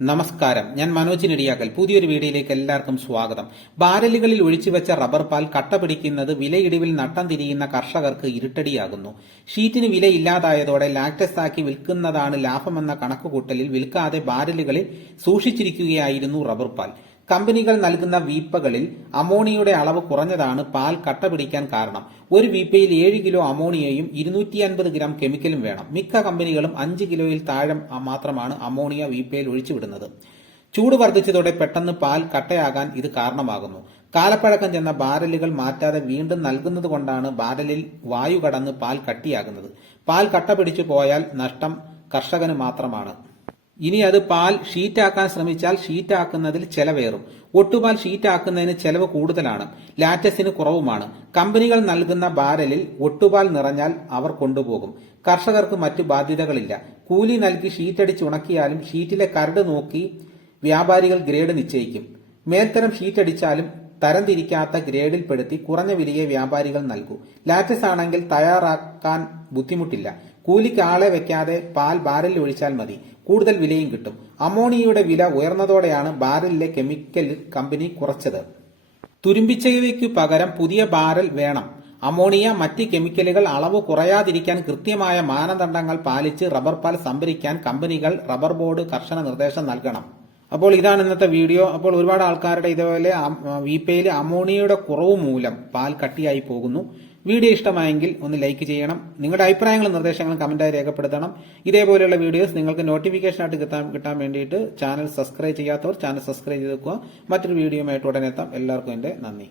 നമസ്കാരം, ഞാൻ മനോജ് നെടിയാക്കൽ. പുതിയൊരു വീഡിയോയിലേക്ക് എല്ലാവർക്കും സ്വാഗതം. ബാരലുകളിൽ ഒഴിച്ചുവെച്ച റബ്ബർ പാൽ കട്ട പിടിക്കുന്നത് വിലയിടിവിൽ നട്ടം തിരിയുന്ന കർഷകർക്ക് ഇരുട്ടടിയാകുന്നു. ഷീറ്റിന് വിലയില്ലാതായതോടെ ലാക്ടസ് ആക്കി വിൽക്കുന്നതാണ് ലാഭമെന്ന കണക്കുകൂട്ടലിൽ വിൽക്കാതെ ബാരലുകളിൽ സൂക്ഷിച്ചിരിക്കുകയായിരുന്നു റബ്ബർ പാൽ. കമ്പനികൾ നൽകുന്ന വീപ്പകളിൽ അമോണിയയുടെ അളവ് കുറഞ്ഞതാണ് പാൽ കട്ട പിടിക്കാൻ കാരണം. ഒരു വീപ്പയിൽ 7 കിലോ അമോണിയയും 250 ഗ്രാം കെമിക്കലും വേണം. മിക്ക കമ്പനികളും 5 കിലോയിൽ താഴെ മാത്രമാണ് അമോണിയ വീപ്പയിൽ ഒഴിച്ചുവിടുന്നത്. ചൂട് വർദ്ധിച്ചതോടെ പെട്ടെന്ന് പാൽ കട്ടയാകാൻ ഇത് കാരണമാകുന്നു. കാലപ്പഴക്കം ചെന്ന ബാരലുകൾ മാറ്റാതെ വീണ്ടും നൽകുന്നതുകൊണ്ടാണ് ബാരലിൽ വായു കടന്ന് പാൽ കട്ടിയാകുന്നത്. പാൽ കട്ട പിടിച്ചു പോയാൽ നഷ്ടം കർഷകന് മാത്രമാണ്. ഇനി അത് പാൽ ഷീറ്റാക്കാൻ ശ്രമിച്ചാൽ ഷീറ്റാക്കുന്നതിൽ ചെലവേറും. ഒട്ടുപാൽ ഷീറ്റാക്കുന്നതിന് ചെലവ് കൂടുതലാണ്, ലാറ്റസിന് കുറവുമാണ്. കമ്പനികൾ നൽകുന്ന ബാരലിൽ ഒട്ടുപാൽ നിറഞ്ഞാൽ അവർ കൊണ്ടുപോകും. കർഷകർക്ക് മറ്റു ബാധ്യതകളില്ല. കൂലി നൽകി ഷീറ്റടിച്ച് ഉണക്കിയാലും ഷീറ്റിലെ കരട് നോക്കി വ്യാപാരികൾ ഗ്രേഡ് നിശ്ചയിക്കും. മേൽത്തരം ഷീറ്റടിച്ചാലും തരംതിരിക്കാത്ത ഗ്രേഡിൽപ്പെടുത്തി കുറഞ്ഞ വിലയെ വ്യാപാരികൾ നൽകൂ. ലാറ്റസ് ആണെങ്കിൽ തയ്യാറാക്കാൻ ബുദ്ധിമുട്ടില്ല. കൂലിക്ക് ആളെ വെക്കാതെ പാൽ ബാരലിൽ ഒഴിച്ചാൽ മതി, കൂടുതൽ വിലയും കിട്ടും. അമോണിയയുടെ വില ഉയർന്നതോടെയാണ് ബാരലിലെ കെമിക്കൽ കമ്പനി കുറച്ചത്. തുരുമ്പിച്ചവയ്ക്കു പകരം പുതിയ ബാരൽ വേണം. അമോണിയ, മറ്റ് കെമിക്കലുകൾ അളവ് കുറയാതിരിക്കാൻ കൃത്യമായ മാനദണ്ഡങ്ങൾ പാലിച്ച് റബ്ബർ പാൽ സംഭരിക്കാൻ കമ്പനികൾ റബ്ബർ ബോർഡ് കർശന നിർദ്ദേശം നൽകണം. അപ്പോൾ ഇതാണ് ഇന്നത്തെ വീഡിയോ. അപ്പോൾ ഒരുപാട് ആൾക്കാരുടെ ഇതേപോലെ വീപ്പയിൽ അമോണിയയുടെ കുറവ് മൂലം പാൽ കട്ടിയായി പോകുന്നു. വീഡിയോ ഇഷ്ടമായെങ്കിൽ ഒന്ന് ലൈക്ക് ചെയ്യണം. നിങ്ങളുടെ അഭിപ്രായങ്ങളും നിർദ്ദേശങ്ങളും കമന്റായി രേഖപ്പെടുത്തണം. ഇതേപോലെയുള്ള വീഡിയോസ് നിങ്ങൾക്ക് നോട്ടിഫിക്കേഷൻ ആയിട്ട് കിട്ടാൻ വേണ്ടിയിട്ട് ചാനൽ സബ്സ്ക്രൈബ് ചെയ്യാത്തവർ ചാനൽ സബ്സ്ക്രൈബ് ചെയ്ത് വെക്കുക. മറ്റൊരു വീഡിയോയുമായിട്ട് ഉടനെ എത്താം. എല്ലാവർക്കും എന്റെ നന്ദി.